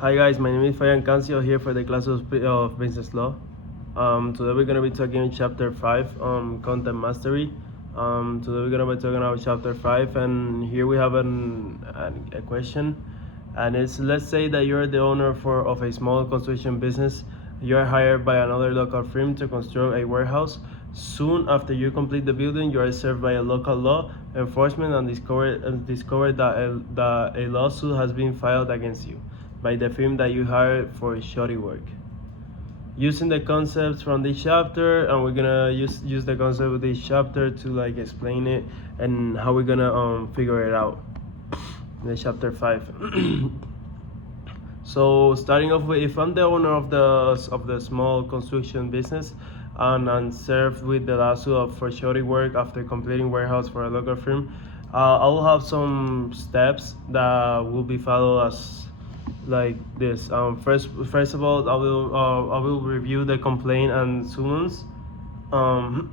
Hi guys, my name is Fayan Cancio here for the class of Business Law. Today we're going to be talking chapter 5, content mastery. Today we're going to be talking about chapter 5, and here we have a question. And it's, let's say that you're the owner of a small construction business. You're hired by another local firm to construct a warehouse. Soon after you complete the building, you are served by a local law enforcement and discover that a lawsuit has been filed against you by the firm that you hired for shoddy work. Using the concepts from this chapter, and we're gonna use the concept of this chapter to like explain it and how we're gonna figure it out in the chapter 5. So starting off with, if I'm the owner of the small construction business and I'm served with the lawsuit for shoddy work after completing warehouse for a local firm, I will have some steps that will be followed as like this. First of all, I will review the complaint and summons. Um,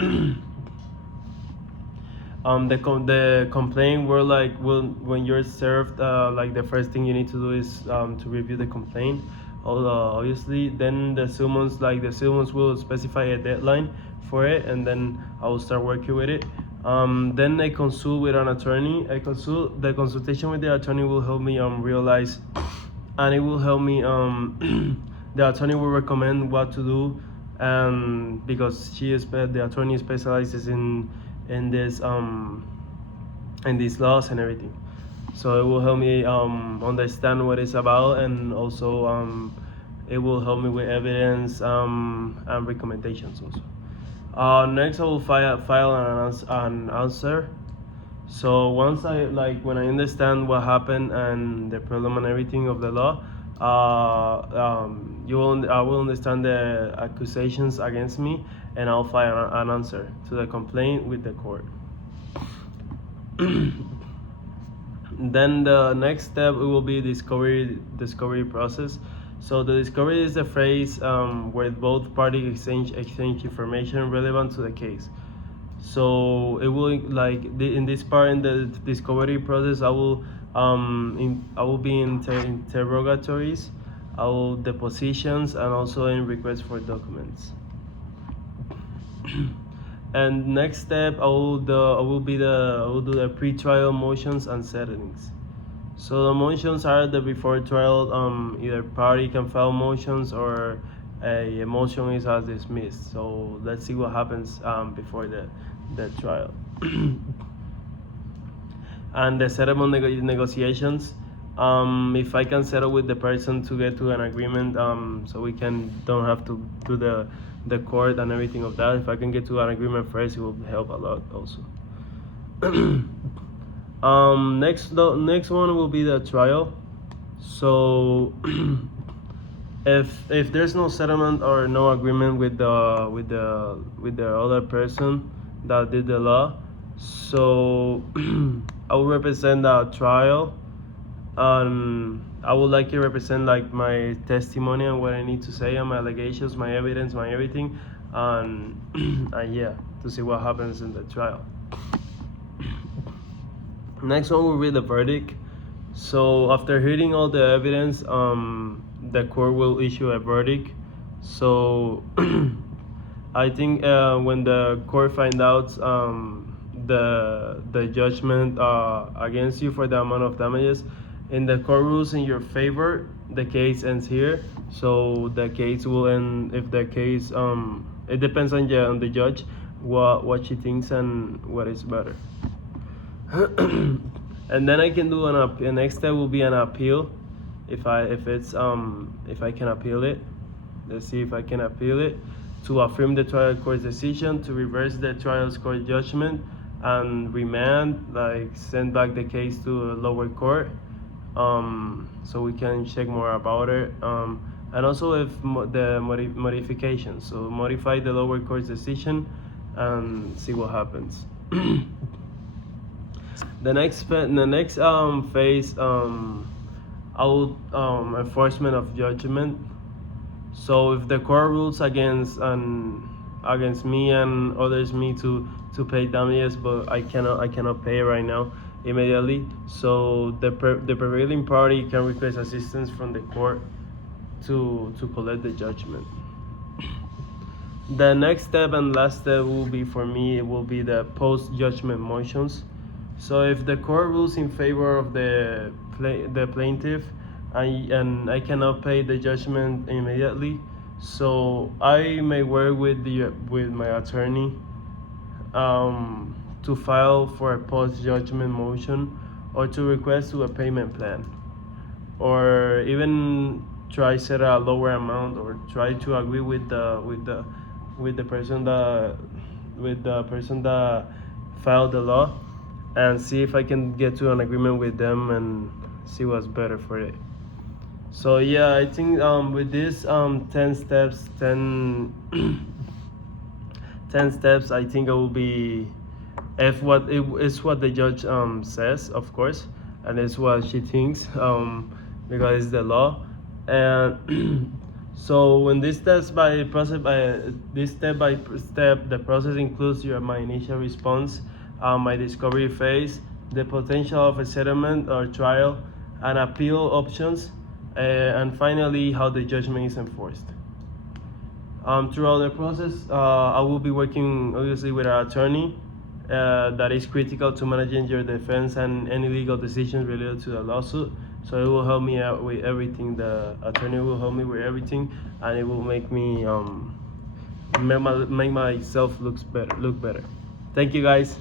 the complaint were like when you're served, like the first thing you need to do is to review the complaint. Obviously, then the summons will specify a deadline for it, and then I will start working with it. Then I consult with an attorney. The consultation with the attorney will help me realize, and it will help me the attorney will recommend what to do, and because the attorney specializes in this in these laws and everything, so it will help me understand what it's about, and also it will help me with evidence and recommendations also. Next I will file an answer. So once when I understand what happened and the problem and everything of the law, I will understand the accusations against me, and I'll file an answer to the complaint with the court. Then the next step will be discovery process. So the discovery is the phase where both parties exchange information relevant to the case. So it will in this part in the discovery process, I will be in interrogatories, I will depositions, and also in requests for documents. And next step, I will do the pre-trial motions and settings. So the motions are the before trial, either party can file motions or a motion is as dismissed. So let's see what happens before the trial. And the settlement negotiations, if I can settle with the person to get to an agreement, so we don't have to do the court and everything of that. If I can get to an agreement first, it will help a lot also. Next one will be the trial. So if there's no settlement or no agreement with the other person that did the law, so I will represent the trial, and I would like to represent like my testimony and what I need to say and my allegations, my evidence, my everything, and and yeah, to see what happens in the trial. Next one will be the verdict. So after hearing all the evidence, the court will issue a verdict. So I think when the court finds out the judgment against you for the amount of damages, in the court rules in your favor, the case ends here. So the case will end if the case it depends on the judge what she thinks and what is better. And then I can do the next step will be an appeal, if I can appeal it. Let's see if I can appeal it, to affirm the trial court's decision, to reverse the trial court judgment, and remand, like send back the case to a lower court, so we can check more about it, and also if the modifications, so modify the lower court's decision and see what happens. The next phase, I will enforcement of judgment. So if the court rules against me and others me to pay damages, but I cannot pay right now, immediately, so the prevailing party can request assistance from the court to collect the judgment. The next step and last step will be for me, it will be the post judgment motions. So if the court rules in favor of the plaintiff, and I cannot pay the judgment immediately, so I may work with my attorney, to file for a post judgment motion, or to request to a payment plan, or even try set a lower amount, or try to agree with the person that filed the law, and see if I can get to an agreement with them and see what's better for it. So yeah, I think with this 10 steps, 10 steps, I think it will be, if what it is what the judge says, of course, and it's what she thinks, because it's the law. And so when this steps by process by this step by step, the process includes my initial response, my discovery phase, the potential of a settlement or trial, and appeal options, and finally how the judgment is enforced. Throughout the process, I will be working obviously with an attorney that is critical to managing your defense and any legal decisions related to the lawsuit. So it will help me out with everything. The attorney will help me with everything, and it will make me make myself look better. Thank you, guys.